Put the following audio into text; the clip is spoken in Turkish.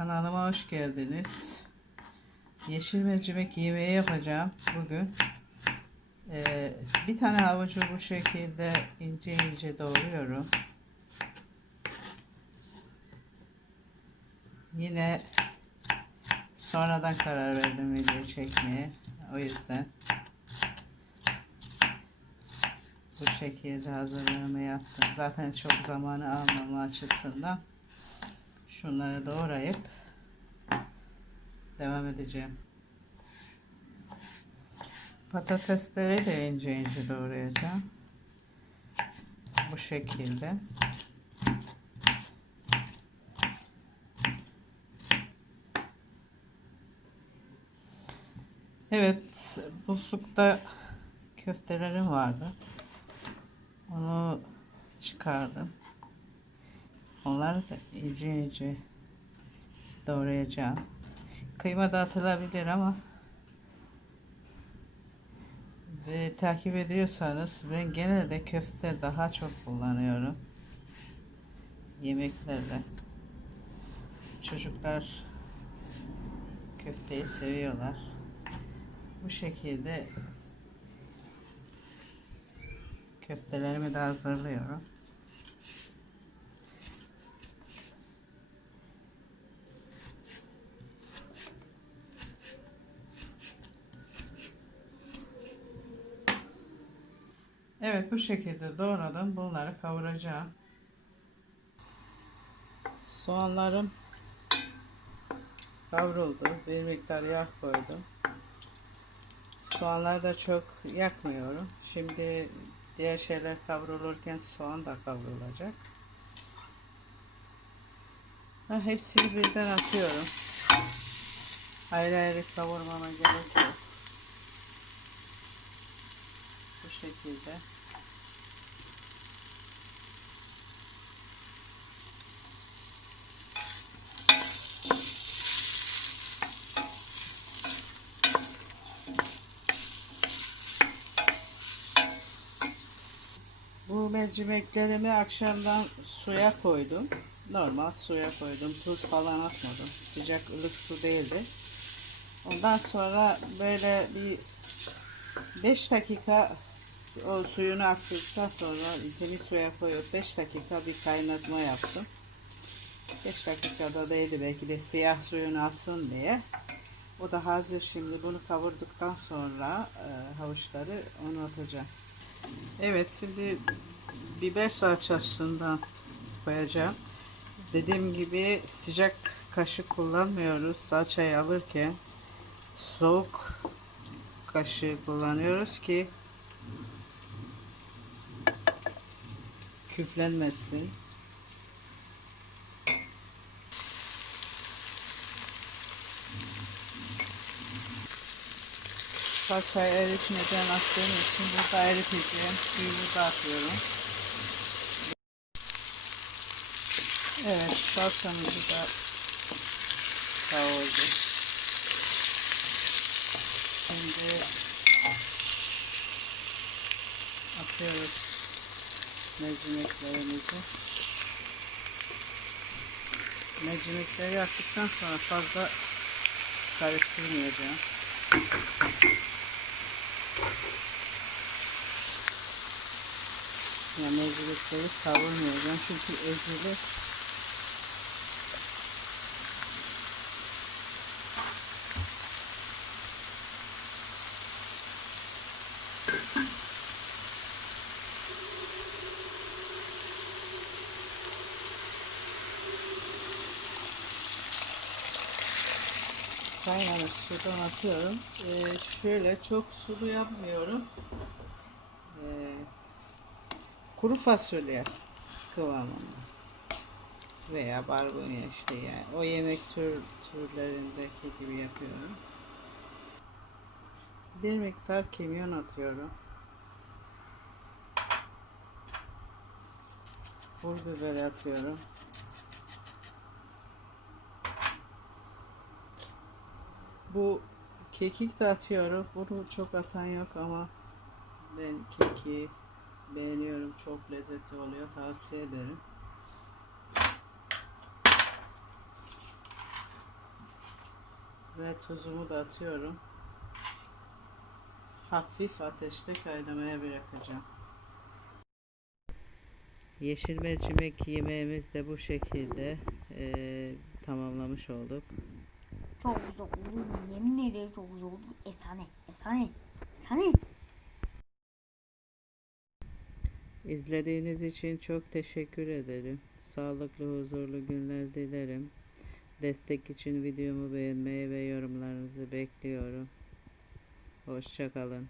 Kanalıma hoş geldiniz. Yeşil mercimek yemeği yapacağım bugün. Ee, bir tane havucu bu şekilde ince ince doğruyorum. Yine sonradan karar verdim video çekmeye. O yüzden bu şekilde hazırlığımı yaptım. Zaten çok zamanı almama açısından şunları doğrayıp devam edeceğim. Patatesleri de ince ince doğrayacağım. Bu şekilde. Evet, buzlukta köftelerim vardı. Onu çıkardım. Onları da ince ince doğrayacağım. Kıyma da atılabilir ama ve takip ediyorsanız ben genelde köfte daha çok kullanıyorum. Yemeklerde. Çocuklar köfteyi seviyorlar. Bu şekilde köftelerimi de hazırlıyorum. Evet bu şekilde doğradım. Bunları kavuracağım. Soğanlarım kavruldu. Bir miktar yağ koydum. Soğanları da çok yakmıyorum. Şimdi diğer şeyler kavrulurken soğan da kavrulacak. Ha, hepsini birden atıyorum. Ayrı ayrı kavurmama gerek yok. Bu şekilde. Bu mercimeklerimi akşamdan suya koydum. Normal suya koydum. Tuz falan atmadım. Sıcak ılık su değildi. Ondan sonra böyle bir 5 dakika o suyunu aktıktan sonra temiz suya koyup 5 dakika bir kaynatma yaptım. 5 dakikada değildi belki de siyah suyunu atsın diye. O da hazır şimdi bunu kavurduktan sonra e, havuçları onu atacağım. Evet şimdi biber salçasından koyacağım. Dediğim gibi sıcak kaşık kullanmıyoruz salçayı alırken. Soğuk kaşığı kullanıyoruz ki küflenmesin. Salçayı eritmeden attığım için burada eriteceğim. Suyunu da atıyorum. Evet salçamızı da kavurdu. Şimdi atıyoruz mercimeklerimizi. Mercimekleri attıktan sonra fazla karıştırmayacağım. Yani mercimekleri kavurmayacağım çünkü ezilir. Kaynamış sudan atıyorum. Ee, şöyle çok sulu yapmıyorum. Ee, kuru fasulye kıvamında. Veya barbunya işte yani. O yemek tür, türlerindeki gibi yapıyorum. Bir miktar kimyon atıyorum. Pul biber atıyorum. Bu kekik de atıyorum. Bunu çok atan yok ama ben keki beğeniyorum. Çok lezzetli oluyor. Tavsiye ederim. Ve tuzumu da atıyorum. Hafif ateşte kaynamaya bırakacağım. Yeşil mercimek yemeğimiz de bu şekilde eee, tamamlamış olduk. Çok güzel oldu. Yemin ederim çok güzel oldu. Efsane. Efsane. Efsane. İzlediğiniz için çok teşekkür ederim. Sağlıklı, huzurlu günler dilerim. Destek için videomu beğenmeyi ve yorumlarınızı bekliyorum. Hoşçakalın.